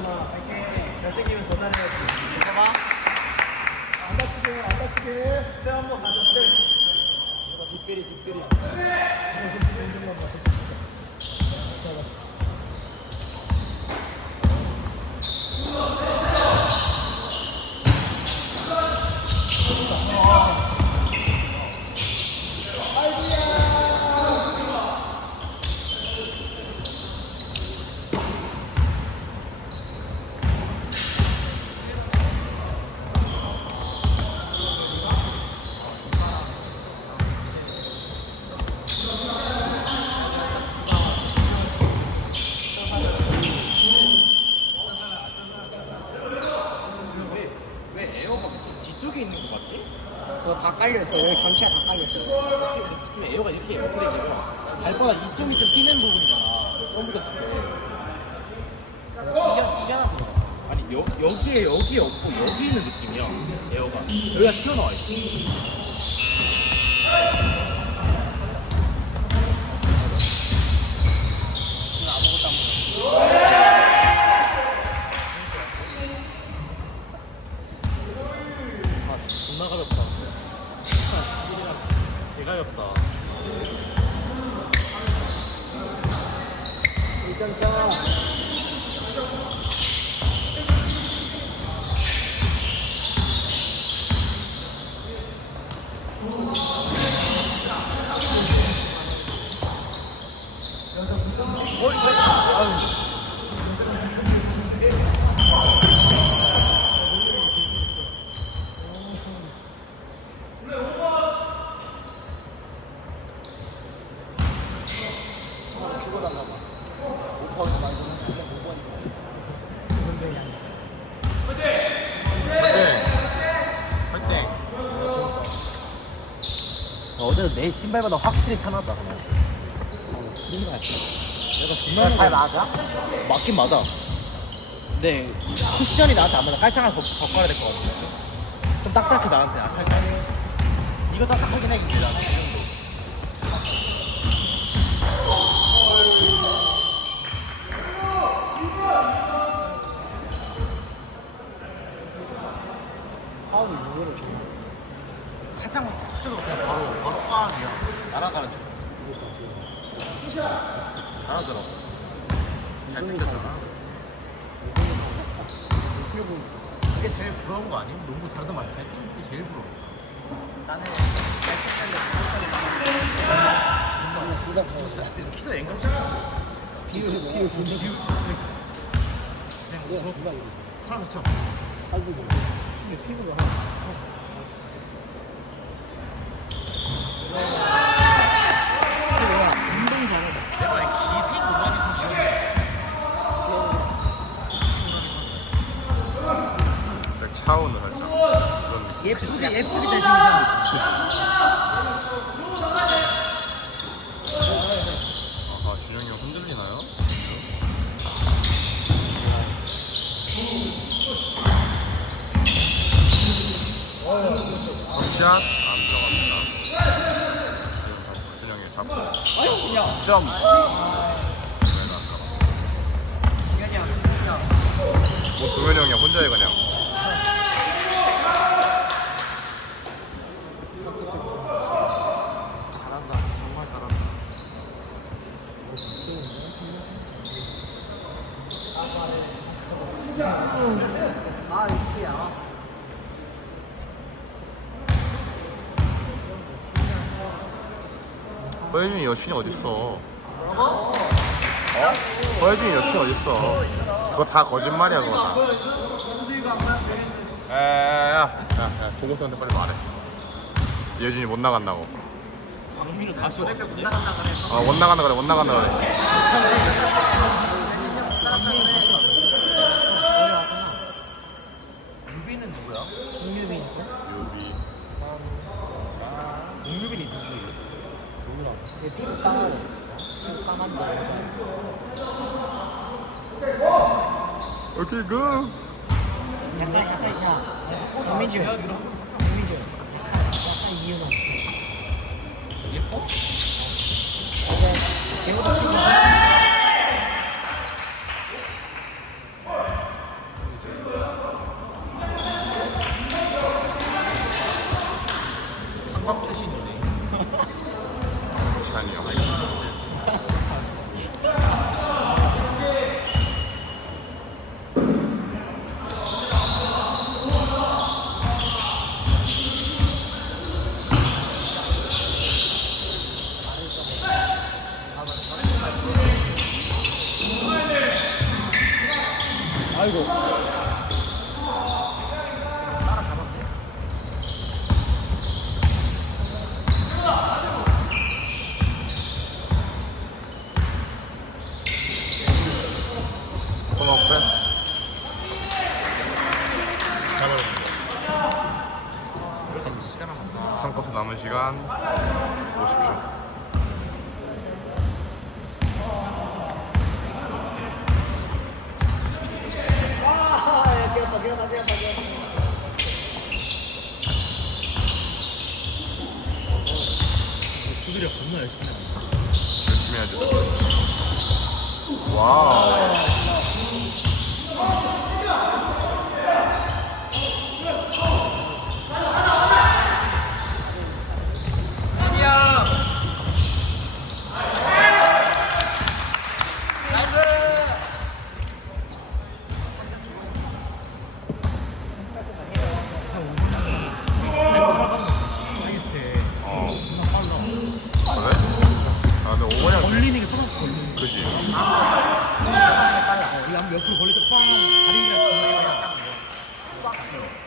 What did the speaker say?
괜찮아. 잘생기면 더 잘해야지. 봐봐. 안 다치게, 안 다치게. 스텝 한번 가자, 스텝. 딥스리, 딥스리. 왜 에어가 뒤쪽에 있는 거 같지? 그거 다 깔렸어. 여기 전체가 다 깔렸어. 사실 근데 좀 에어가 이렇게 이렇게 되면 발바닥 이쪽 이쪽 뛰는 부분이잖아. 떠묻었을 때. 찢어, 찢어놨어. 아니 여, 여기에 여기에 없고 여기 있는 느낌이야 에어가 여기가 튀어나와 있어 아 존나 가볍다 개가볍다 1.4. 키고 달라봐. 5번이 말고 5번이. 어제는 내 신발보다 확실히 편하다, 그냥. 신발. 내가 발 분명히 맞아? 맞긴 맞아. 근데 쿠션이 나한테 안 맞아. 깔창을 더, 더 깔아야 될 것 같아. 좀 딱딱해 나한테. 아, 깔창. 이거 딱딱하긴 해, 근데 나는. 파울이 이거를 줘. 살짝만 툭 그냥 바로 바로 빵이야 날아가는 척 잘하더라고 잘생겼잖아 그게 제일 부러운 거 아니야? 농구 잘도 많이 잘생긴 게 제일 부러워 나는 부러워. 잘생긴 키도 앵간치 비율, 비율 존나 비웃지 그냥 이거. 사람처럼 아이고, 근데 피부가 하나. 운동 잘해. 내가 기생 음악에서 기억나 살짝 차원을 살짝 그런 느낌. 예쁘게, 예쁘게 잘생긴 사람. 아하 준영이 형 흔들리나요 안 들어갑니다 지금 준영이 점. 뭐 동현이 형이 혼자 해 그냥 잘한다 정말 잘한다 아, 이씨야. 허혜준이 여친이 어딨어? 어? 허혜준이 여친이 어딨어? 그거 다 거짓말이야 그거 다. 야야야야 야, 도고선한테 빨리 말해. 여진이 못 나간다고. 박민우 다시 와못 나간다 그래서. 아못 나간다 그래 못 나간다 그래 유비는 누구야? 공유빈 있고. 유비 공유빈이 누구예요? 몰라. 얘 피부 까만. 피부 까만데. 오케이 굿 약간, 약간, 야. 김민주. 김민주. 약간, 약간 이유가 있어. 예뻐? 근데 걔보다 피부 아이고. 프레스. 시간 남았어. 3쿼터 남은 시간 보십시오. 아, 귀엽다, 귀엽다, 귀엽다, 귀엽다. 두드려 겁나 열심히 해. 열심히 해야죠. 와우. 그래? 아, 근데 오버냥 걸리는 게 터져서 걸리는 거. 그지. 옆으로 걸릴 때 빵! 다리기랑 정말 빨라.